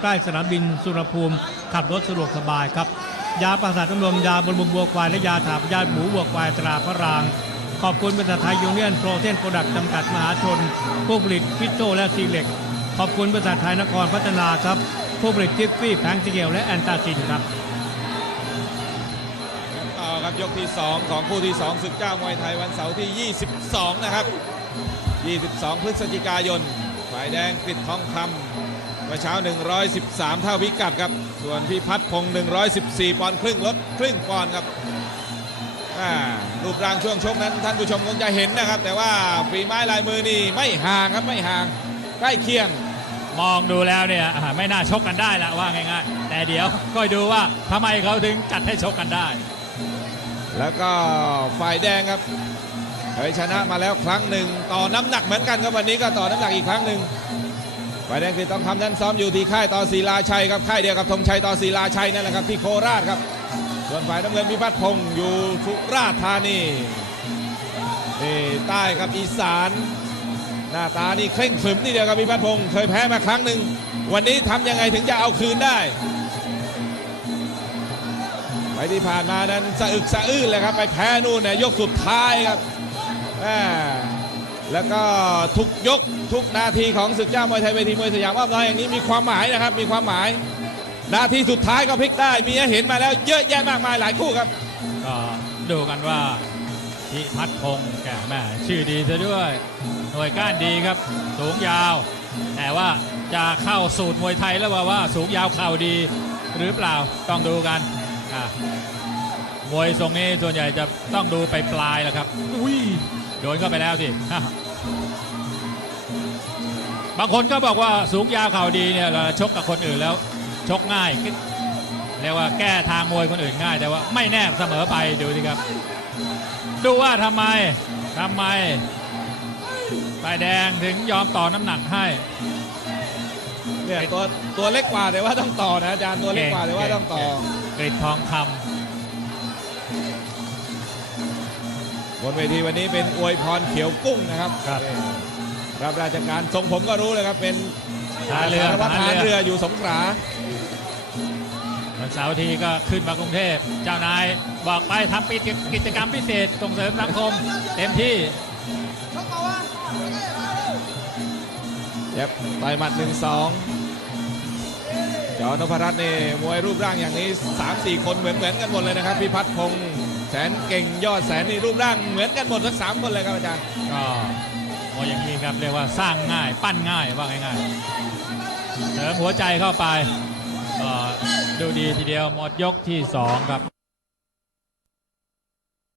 ใกล้สนามบินสุรภูมิ ขับรถสะดวกสบายครับ ยาประสาทน้ำนมยาบำรุงบัวควาย และยาถาพยาหมูบัวควายตราพระราง ขอบคุณบริษัทไทยยูเนียนโปรเทนโปรดักต์จำกัดมหาชน ผู้ผลิตพิโตและซีเล็ก ขอบคุณบริษัทไทยนครพัฒนาครับ ผู้ผลิตทิฟฟี่แผงสีเกลและแอนตาซินครับต่อครับยกที่ 2 ของคู่ที่2ศึกเจ้ามวยไทยวันเสาร์ที่ 22 นะครับ 22 พฤศจิกายนฝ่ายแดงกฤษทองคำ เมื่อเช้า 113 เท่าพิกัดครับ ส่วนพี่พัฒพงศ์114 ปอนด์ครึ่งลดครึ่งปอนด์ครับอ่ารูปร่างช่วงชกนั้นท่านผู้ชมคงจะเห็นนะครับ แต่ว่าฝีไม้ลายมือนี่ไม่ห่างครับไม่ห่างใกล้เคียงมองดูแล้วเนี่ยอ่าไม่น่าชกกันได้ละว่าง่ายๆ แต่เดี๋ยวก็ดูว่าทำไมเขาถึงจัดให้ชกกันได้ แล้วก็ฝ่ายแดงครับเคยชนะมาแล้วครั้งหนึ่งต่อน้ำหนักเหมือนกันครับวันนี้ก็ต่อน้ำหนักอีกครั้งหนึ่ง ฝ่ายแดงคือต้องคำนั้นซ้อมอยู่ที่ค่ายต่อศิลาชัยครับค่ายเดียวกับธงชัยต่อศิลาชัยนั่นแหละครับที่โคราชครับ ส่วนฝ่ายน้ำเงินพิพัฒน์พงศ์อยู่สุราษฎร์ธานีนี่ใต้ครับอีสาน หน้าตานี่เคร่งขรึมนี่เดียวกับพิพัฒน์พงศ์เคยแพ้มาครั้งหนึ่งวันนี้ทำยังไงถึงจะเอาคืนได้ไปที่ผ่านมานั้นสะอึกสะอื้นเลยครับไปแพ้นู่นเนี่ยยกสุดท้ายครับ แล้วก็ทุกยกทุกนาทีของศึกเจ้ามวยไทยเวทีมวยสยามอ้อมน้อยอย่างนี้มีความหมายนะครับ มีความหมาย นาทีสุดท้ายก็พลิกได้ มีให้เห็นมาแล้วเยอะแยะมากมายหลายคู่ครับ ก็ดูกันว่าพิพัฒน์พงศ์แกแม่ชื่อดีซะด้วย หน่วยก้านดีครับ สูงยาว แต่ว่าจะเข้าสูตรมวยไทยแล้วว่าว่าสูงยาวเข่าดีหรือเปล่าต้องดูกันอะ มวยทรงนี้ส่วนใหญ่จะต้องดูไปปลายๆแหละครับอุ้ยโดนเข้าไปแล้วสิบางคนก็บอกว่าสูงยาวเข่าดีเนี่ยเราชกกับคนอื่นแล้ว ชกง่ายเรียกว่าแก้ทางมวยคนอื่นง่ายแต่ว่าไม่แน่เสมอไปดูสิครับ ดูว่าทำไมทำไมฝ่ายแดงถึงยอมต่อน้ำหนักให้เนี่ยตัวตัวเล็กกว่าแต่ว่าต้องต่อนะอาจารย์ตัวเล็กกว่าแต่ว่าต้องต่อกริดทองค บนเวทีวันนี้เป็นอวยพรเขียวกุ้งนะครับครับรับราชการทรงผมก็รู้เลยครับเป็นทหารเรือสารวัตรทหารทหารเรือเรืออยู่สงขลาำวันเสาร์ทีก็ขึ้นมากรุงเทพ เจ้านายบอกไปทำกิจกรรมพิเศษส่งเสริมสังคมเต็มที่เย็บต่อยหมัดหนึ่งสองจอนพรัตน์นี่มวยรูปร่างอย่างนี้ 3-4 คนเหมือนเหมือนกันหมดเลยนะครับพี่พัฒน์พงศ์ แสนเก่งยอดแสนนี่รูปร่างเหมือนกันหมดทั้งสามคนเลยครับอาจารย์ก็พออย่างนี้ครับเรียกว่าสร้างง่ายปั้นง่ายว่าง่ายๆเสริมหัวใจเข้าไปก็ดูดีทีเดียวหมดยกที่สองครับ